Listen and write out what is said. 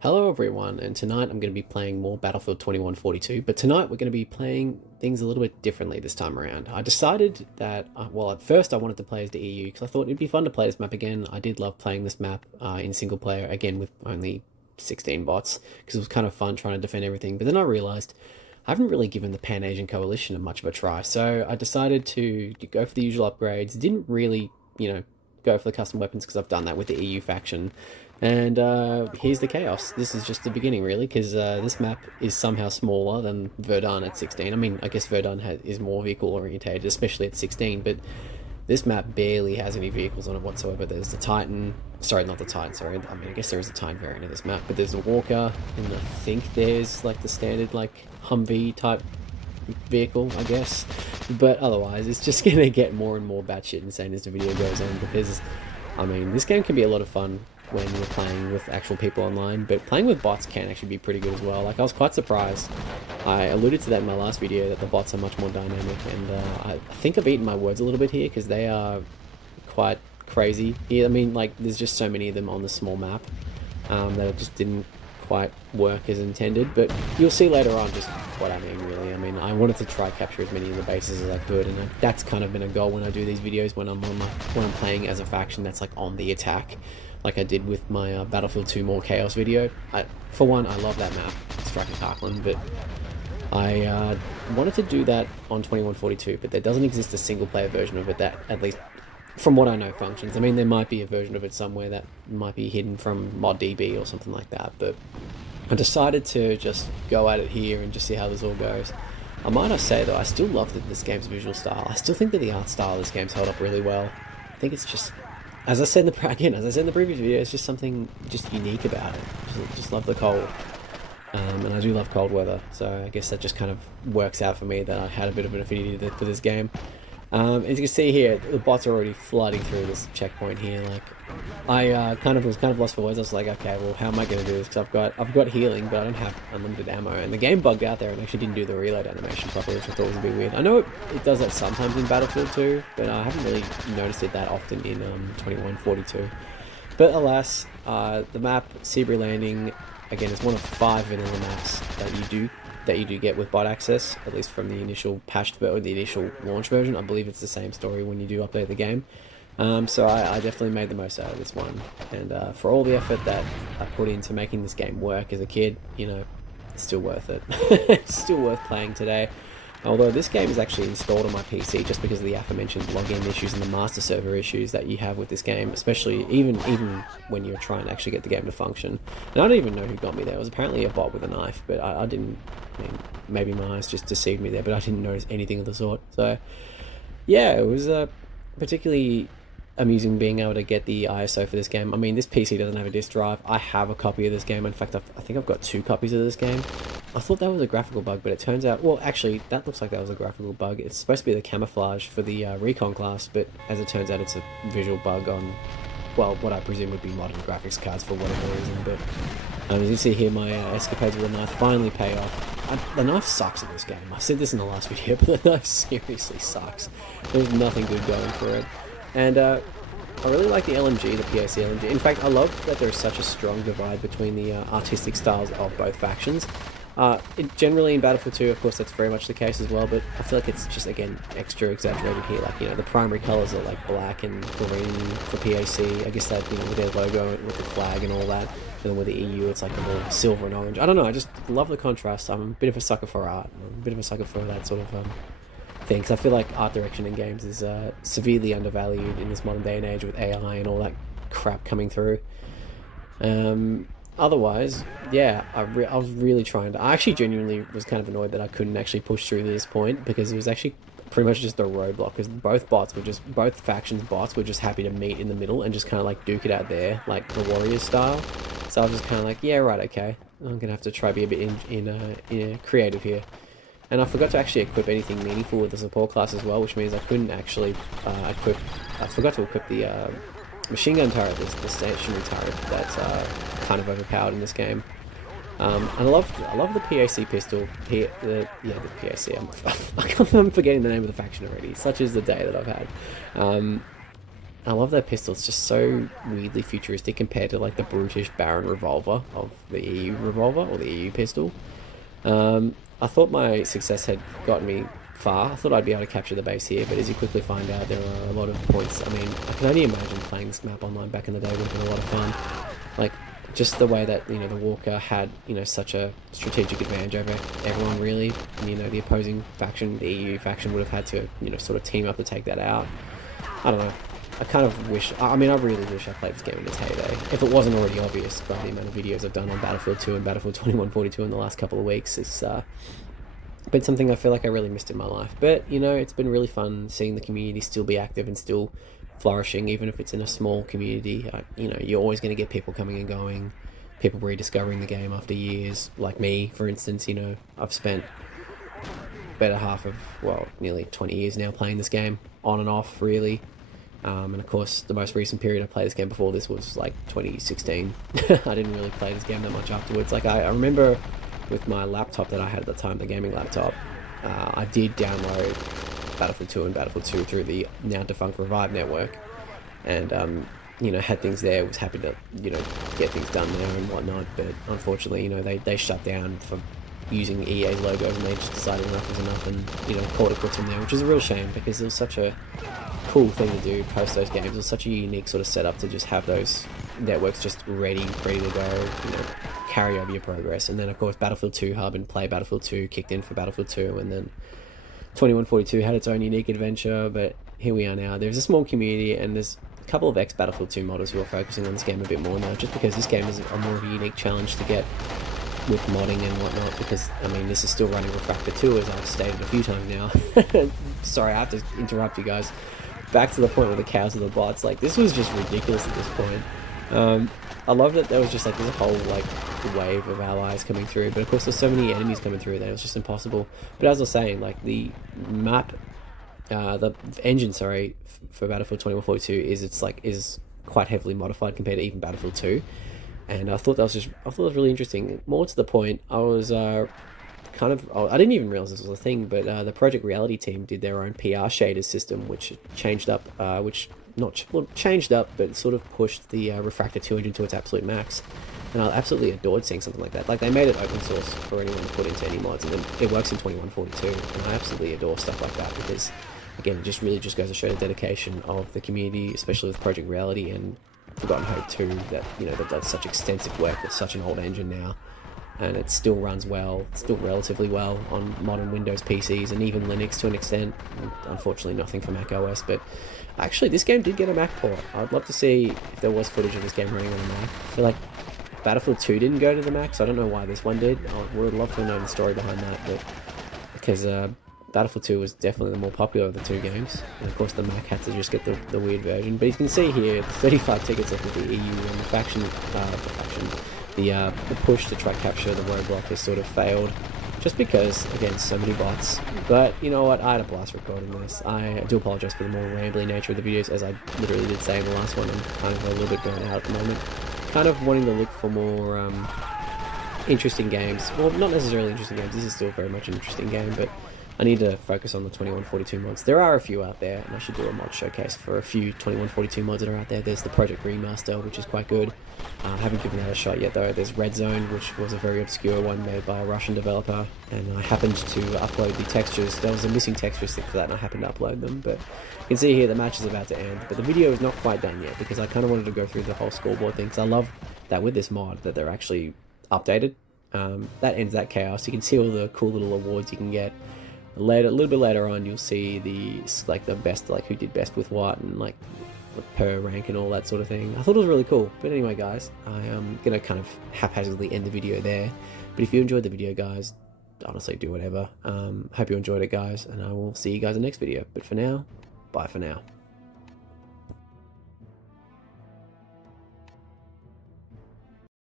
Hello everyone, and tonight I'm going to be playing more Battlefield 2142, but tonight we're going to be playing things a little bit differently this time around. I decided that, well, at first I wanted to play as the EU because I thought it'd be fun to play this map again. I did love playing this map in single player, again with only 16 bots, because it was kind of fun trying to defend everything, but then I realised I haven't really given the Pan-Asian Coalition much of a try, so I decided to go for the usual upgrades. Didn't really, go for the custom weapons because I've done that with the EU faction. And here's the chaos. This is just the beginning, really, because this map is somehow smaller than Verdun at 16. I mean, I guess Verdun is more vehicle orientated, especially at 16, but this map barely has any vehicles on it whatsoever. There's the Titan, sorry, not the Titan, sorry. I mean, I guess there is a Titan variant of this map, but there's a Walker, and I think there's like the standard like Humvee type vehicle, I guess. But otherwise, it's just gonna get more and more batshit insane as the video goes on, because I mean, this game can be a lot of fun when you're playing with actual people online, but playing with bots can actually be pretty good as well. Like, I was quite surprised. I alluded to that in my last video, that the bots are much more dynamic, and I think I've eaten my words a little bit here, because they are quite crazy. Yeah, I mean, like, there's just so many of them on the small map that it just didn't quite work as intended, but you'll see later on just what I mean, really. I mean, I wanted to try capture as many of the bases as I could, and that's kind of been a goal when I do these videos, when I'm playing as a faction that's like on the attack, like I did with my Battlefield 2 More Chaos video. For one, I love that map, Striking Parkland, but I wanted to do that on 2142, but there doesn't exist a single player version of it that, at least from what I know, functions. I mean, there might be a version of it somewhere that might be hidden from ModDB or something like that, but I decided to just go at it here and just see how this all goes. I might not say, though, I still love this game's visual style. I still think that the art style of this game's held up really well. I think it's just, as I said in the previous video, it's just something just unique about it. Just love the cold. And I do love cold weather, so I guess that just kind of works out for me that I had a bit of an affinity for this game. As you can see here, the bots are already flooding through this checkpoint here. Like, I was kind of lost for words. I was like, okay, well, how am I going to do this? Because I've got healing, but I don't have unlimited ammo, and the game bugged out there and actually didn't do the reload animation properly, which I thought was a bit weird. I know it does that sometimes in Battlefield 2, but I haven't really noticed it that often in 2142. But alas, the map Sebring Landing, again, is one of 5 vanilla maps that you do get with bot access, at least from the initial patched or the initial launch version. I believe it's the same story when you do update the game. So I definitely made the most out of this one, and for all the effort that I put into making this game work as a kid, it's still worth it. It's still worth playing today. Although this game is actually installed on my PC just because of the aforementioned login issues and the master server issues that you have with this game, especially even when you're trying to actually get the game to function. And I don't even know who got me there. It was apparently a bot with a knife, but I didn't. I mean, maybe my eyes just deceived me there, but I didn't notice anything of the sort. So yeah, it was particularly amusing being able to get the ISO for this game. I mean, this PC doesn't have a disk drive. I have a copy of this game. In fact, I think I've got 2 copies of this game. I thought that was a graphical bug, but it turns out, well, actually, that looks like that was a graphical bug. It's supposed to be the camouflage for the recon class, but as it turns out, it's a visual bug on, well, what I presume would be modern graphics cards for whatever reason. But as you see here, my escapades with the knife finally pay off. The knife sucks in this game. I said this in the last video, but the knife seriously sucks. There's nothing good going for it. And I really like the LMG, the PAC LMG. In fact, I love that there's such a strong divide between the artistic styles of both factions. Generally in Battlefield 2, of course, that's very much the case as well, but I feel like it's just, again, extra exaggerated here. Like, the primary colors are like black and green for PAC. I guess that, with their logo, with the flag and all that. And then with the EU, it's like a little silver and orange. I don't know, I just love the contrast. I'm a bit of a sucker for art. I'm a bit of a sucker for that sort of thing, because I feel like art direction in games is severely undervalued in this modern day and age with AI and all that crap coming through. Otherwise, yeah, I was really trying to. I actually genuinely was kind of annoyed that I couldn't actually push through to this point, because it was actually pretty much just a roadblock, because both factions bots were just happy to meet in the middle and just kind of like duke it out there, like the warrior style. So I was just kind of like, yeah, right, okay, I'm gonna have to try to be a bit creative here. And I forgot to actually equip anything meaningful with the support class as well, which means I couldn't actually equip. I forgot to equip the machine gun turret, the stationary turret that's kind of overpowered in this game. And I love the PAC pistol. The PAC. I'm forgetting the name of the faction already. Such is the day that I've had. I love that pistol. It's just so weirdly futuristic compared to like the brutish Baron revolver of the EU revolver or the EU pistol. I thought my success had gotten me far. I thought I'd be able to capture the base here, but as you quickly find out, there are a lot of points. I mean, I can only imagine playing this map online back in the day would have been a lot of fun. Like, just the way that, you know, the Walker had, you know, such a strategic advantage over everyone, really. And, you know, the opposing faction, the EU faction, would have had to, you know, sort of team up to take that out. I don't know. I kind of wish, I mean, I really wish I played this game in its heyday. If it wasn't already obvious by the amount of videos I've done on Battlefield 2 and Battlefield 2142 in the last couple of weeks, it's been something I feel like I really missed in my life. But, you know, it's been really fun seeing the community still be active and still flourishing, even if it's in a small community. You know, you're always going to get people coming and going, people rediscovering the game after years, like me, for instance. You know, I've spent better half of, well, nearly 20 years now playing this game, on and off, really. And of course, the most recent period I played this game before this was like 2016. I didn't really play this game that much afterwards. Like, I remember with my laptop that I had at the time, the gaming laptop, I did download Battlefield 2 and Battlefield 2 through the now defunct Revive network, and you know, had things there, was happy to, you know, get things done there and whatnot. But unfortunately, you know, they shut down for using EA's logos, and they just decided enough was enough, and, you know, called it quits from there, which is a real shame, because it was such a cool thing to do post those games. It was such a unique sort of setup to just have those networks just ready to go, you know, carry over your progress. And then of course Battlefield 2 hub and play Battlefield 2 kicked in for Battlefield 2, and then 2142 had its own unique adventure. But here we are now. There's a small community, and there's a couple of ex-Battlefield 2 modders who are focusing on this game a bit more now, just because this game is a more of a unique challenge to get with modding and whatnot, because, I mean, this is still running Refractor 2, as I've stated a few times now. Sorry, I have to interrupt you guys. Back to the point with the cows and the bots, like, this was just ridiculous at this point. I love that there was just like this whole like wave of allies coming through, but of course there's so many enemies coming through that it was just impossible. But as I was saying, like, the map, the engine, sorry, for Battlefield 2142 is quite heavily modified compared to even Battlefield 2, and I thought it was really interesting. More to the point, I was I didn't even realize this was a thing, but the Project Reality team did their own PR shader system, which changed up, changed up, but sort of pushed the Refractor 2 engine to its absolute max. And I absolutely adored seeing something like that. Like, they made it open source for anyone to put into any mods, and then it works in 2142, and I absolutely adore stuff like that, because, again, it just really just goes to show the dedication of the community, especially with Project Reality and Forgotten Hope 2, that, you know, they've done such extensive work with such an old engine now, and it still runs well, still relatively well on modern Windows PCs and even Linux to an extent. Unfortunately, nothing for Mac OS, but actually this game did get a Mac port. I'd love to see if there was footage of this game running on a Mac. I feel like Battlefield 2 didn't go to the Mac, so I don't know why this one did. I would love to know the story behind that, but because Battlefield 2 was definitely the more popular of the two games, and of course the Mac had to just get the weird version. But you can see here, 35 tickets of the EU and the push to try capture the roadblock has sort of failed, just because, again, so many bots. But you know what, I had a blast recording this. I do apologize for the more rambly nature of the videos, as I literally did say in the last one. I'm kind of a little bit burnt out at the moment, kind of wanting to look for more interesting games. Well, not necessarily interesting games, this is still very much an interesting game, but I need to focus on the 2142 mods. There are a few out there, and I should do a mod showcase for a few 2142 mods that are out there. There's the Project Remaster, which is quite good. I haven't given that a shot yet, though. There's Red Zone, which was a very obscure one made by a Russian developer, and I happened to upload the textures. There was a missing texture stick for that, and I happened to upload them. But you can see here the match is about to end, but the video is not quite done yet, because I kind of wanted to go through the whole scoreboard thing, because I love that with this mod that they're actually updated. That ends that chaos. You can see all the cool little awards you can get. A little bit later on, you'll see the best, like who did best with what, and like per rank and all that sort of thing. I thought it was really cool. But anyway, guys, I am gonna kind of haphazardly end the video there. But if you enjoyed the video, guys, honestly, do whatever. Hope you enjoyed it, guys, and I will see you guys in the next video. But for now, bye for now.